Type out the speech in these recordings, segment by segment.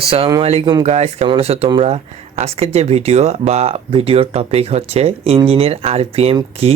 আসসালামু আলাইকুম গাইস কেমন আছো তোমরা? আজকের যে ভিডিও বা ভিডিওর টপিক হচ্ছে, ইঞ্জিনের আরপিএম কি?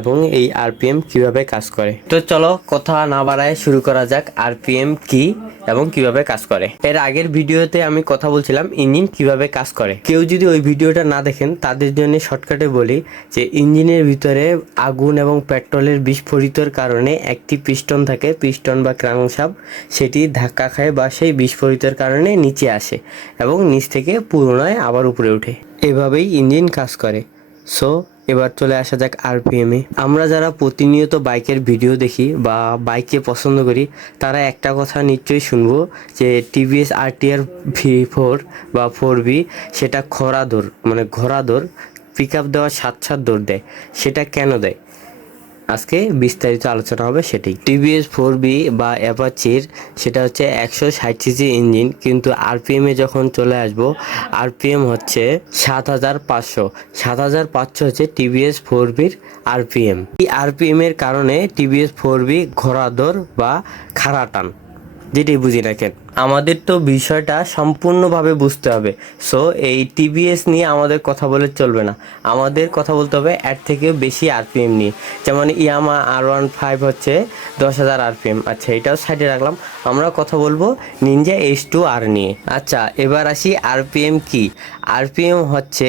এবং এই আরপিএম কীভাবে কাজ করে? তো চলো কথা না বাড়ায় শুরু করা যাক আরপিএম কি এবং কীভাবে কাজ করে। এর আগের ভিডিওতে আমি কথা বলছিলাম ইঞ্জিন কীভাবে কাজ করে। কেউ যদি ওই ভিডিওটা না দেখেন, তাদের জন্য শর্টকাটে বলি যে ইঞ্জিনের ভিতরে আগুন এবং পেট্রোলের বিস্ফোরিতর কারণে একটি পিস্টন থাকে, পিস্টন বা ক্রাংসাপ সেটি ধাক্কা খায় বা সেই বিস্ফোরিতর কারণে নিচে আসে এবং নিচ থেকে পুনরায় আবার উপরে ওঠে। এভাবেই ইঞ্জিন কাজ করে। সো এবার চলে আসা যাক আরপিএমে আমরা যারা প্রতিনিয়ত বাইকের ভিডিও দেখি বা বাইককে পছন্দ করি, তারা একটা কথা নিশ্চয়ই শুনব যে টিভিএস আর আরটিআর ভি ফোর বা ফোর বি সেটা খরা দৌড় মানে ঘোড়া দৌড় পিক আপ দেওয়ার সাত সাত দৌড় দেয়, সেটা কেন দেয়? আজকে বিস্তারিত আলোচনা হবে সেটি। টিভিএস ফোর বি বা অ্যাপাচির, সেটা হচ্ছে একশো ষাট সিসি ইঞ্জিন, কিন্তু আরপিএমে যখন চলে আসব, আরপিএম হচ্ছে সাত হাজার পাঁচশো। সাত হাজার পাঁচশো হচ্ছে টিভিএস ফোর বির আরপিএম। এই আরপিএম এর কারণে টিভিএস ফোর বি ঘোড়াদর বা খাড়াটান যেটাই বুঝি না কেন আমাদের তো বিষয়টা সম্পূর্ণভাবে বুঝতে হবে। সো এই টিভিএস নিয়ে আমাদের কথা বলে চলবে না। আমাদের কথা বলতে হবে এর থেকে বেশি আরপিএম নিয়ে। যেমন ইয়ামা আর ওয়ান ফাইভ হচ্ছে দশ হাজার আরপিএম আচ্ছা এটাও সাইডে রাখলাম। আমরা কথা বলব নিনজা এইচ টু আর নিয়ে। আচ্ছা এবার আসি আরপিএম কি? আরপিএম হচ্ছে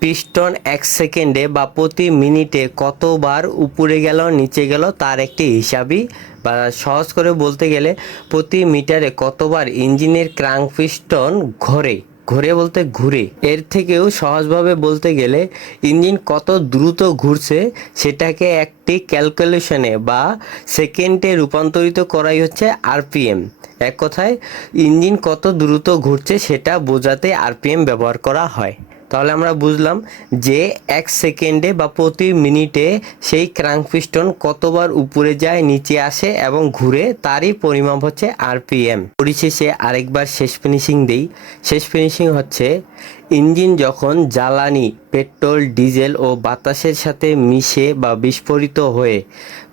পিস্টন এক সেকেন্ডে বা প্রতি মিনিটে কতবার উপরে গেল, নিচে গেল তার একটি হিসাবই। বা সহজ করে বলতে গেলে প্রতি মিটারে কতবার ইঞ্জিনের ক্রাঙ্ক পিস্টন ঘোরে, ঘুরে বলতে ঘুরে। এর থেকেও সহজভাবে বলতে গেলে ইঞ্জিন কত দ্রুত ঘুরছে সেটাকে একটি ক্যালকুলেশনে বা সেকেন্ডে রূপান্তরিত করাই হচ্ছে আরপিএম। এক কথায়, ইঞ্জিন কত দ্রুত ঘুরছে সেটা বোঝাতে আরপিএম ব্যবহার করা হয়। তাহলে আমরা বুঝলাম যে এক সেকেন্ডে বা প্রতি মিনিটে সেই ক্রাঙ্ক পিস্টন কতবার উপরে যায়, নিচে আসে এবং ঘুরে তারই পরিমাপ হচ্ছে আরপিএম। পরিশেষে আরেকবার শেষ ফিনিশিং দেই। শেষ ফিনিশিং হচ্ছে ইঞ্জিন যখন জ্বালানি, পেট্রোল, ডিজেল ও বাতাসের সাথে মিশে বা বিস্ফোরিত হয়ে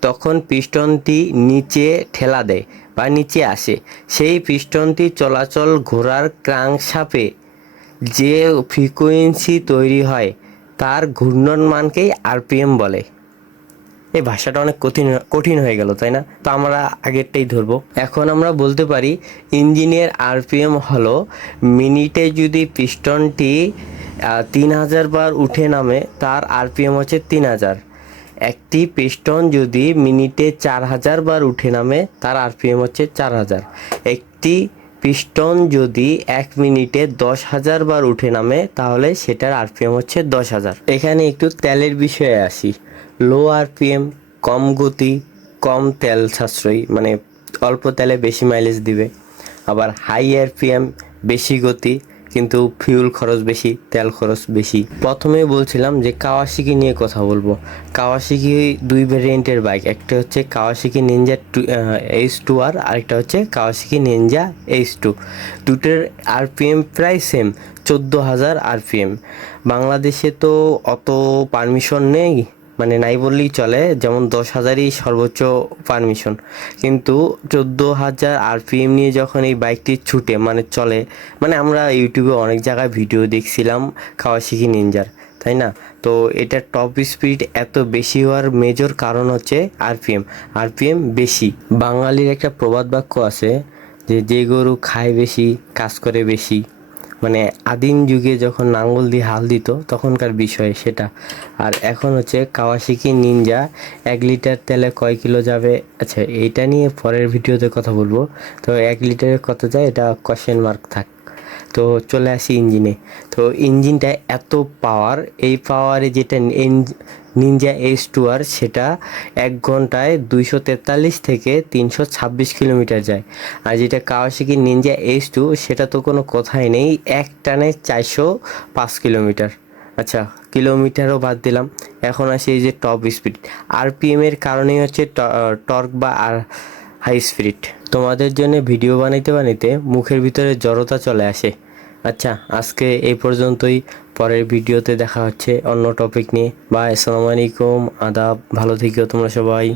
তখন পিস্টনটি নিচে ঠেলা দেয় বা নিচে আসে। সেই পিস্টনটি চলাচল ঘোরার ক্রাঙ্কশাপে যে ফ্রিকোয়েন্সি তৈরি হয়, তার ঘূর্ণন মানকেই আরপিএম বলে। এই ভাষাটা অনেক কঠিন কঠিন হয়ে গেল, তাই না? তো আমরা আগেরটাই ধরবো। এখন আমরা বলতে পারি, ইঞ্জিনের আরপিএম হলো মিনিটে যদি পিস্টনটি তিন হাজার বার উঠে নামে, তার আরপিএম হচ্ছে তিন হাজার। একটি পিস্টন যদি মিনিটে চার হাজার বার উঠে নামে, তার আরপিএম হচ্ছে চার হাজার। একটি পিস্টন যদি এক মিনিটে দশ হাজার বার উঠে নামে, তাহলে সেটার আরপিএম হচ্ছে দশ হাজার। এখানে একটু তেলের বিষয়ে আসি। লো আরপিএম, কম গতি, কম তেল সাশ্রয়ী মানে অল্প তেলে বেশি মাইলেজ দিবে। আবার হাই আরপিএম, বেশি গতি কিন্তু ফিউল খরচ বেশি, তেল খরচ বেশি। প্রথমে বলছিলাম যে কাওয়াশিকি নিয়ে কথা বলব। কাওয়াশিকি দুই ভ্যারিয়েন্টের বাইক একটা হচ্ছে Kawasaki Ninja two H two আর আরেকটা হচ্ছে কাওয়াশিকি নিনজা এইচ টু দুটোর আরপিএম প্রায় সেম চোদ্দ হাজার আরপিএম বাংলাদেশে তো অত পারমিশন নেই। মানে নাই বললেই চলে, যেমন দশ হাজারই সর্বোচ্চ পারমিশন কিন্তু চোদ্দ হাজার আরপিএম নিয়ে যখন এই বাইকটি ছুটে মানে চলে মানে আমরা ইউটিউবে অনেক জায়গায় ভিডিও দেখছিলাম কাওয়াসাকি নিনজার তাই না? তো এটার টপ স্পিড এত বেশি হওয়ার মেজর কারণ হচ্ছে আরপিএম আরপিএম বেশি। বাঙালির একটা প্রবাদ বাক্য আছে যে যে গরু খায় বেশি, কাজ করে বেশি। মানে আদিম যুগে যখন নাঙ্গল দিয়ে হাল দিত, তখনকার বিষয় সেটা। আর এখন হচ্ছে কাওয়াশিকি নিনজা, এক লিটার তেলে কয় কিলো যাবে? আচ্ছা এইটা নিয়ে পরের ভিডিওতে কথা বলব। তো এক লিটারে কত যায়? এটা কোয়েশ্চেন মার্ক থাক তো চলে আসি ইঞ্জিনে। তো ইঞ্জিনটা এত পাওয়ার এই পাওয়ারে যেটা নিনজা এইচ টু আর সেটা এক ঘন্টায় দুইশো তেতাল্লিশ থেকে তিনশো ছাব্বিশ কিলোমিটার যায়। আর যেটা কাওয়াসাকি নিনজা এইচ টু সেটা তো কোনো কথাই নেই, এক টানে চারশো পাঁচ কিলোমিটার। আচ্ছা কিলোমিটারও বাদ দিলাম। এখন আসি এই যে টপ স্পিড আরপিএম এর কারণেই হচ্ছে টর্ক বা আর হাই স্পিরিট। তোমাদের জন্য ভিডিও বানাইতে বানাইতে মুখের ভিতরে জড়তা চলে আসে। আচ্ছা আজকে এই পর্যন্তই। পরের ভিডিওতে দেখা হচ্ছে অন্য টপিক নিয়ে। বা আসসালামু আলাইকুম, আদাব, ভালো থেকো তোমরা সবাই।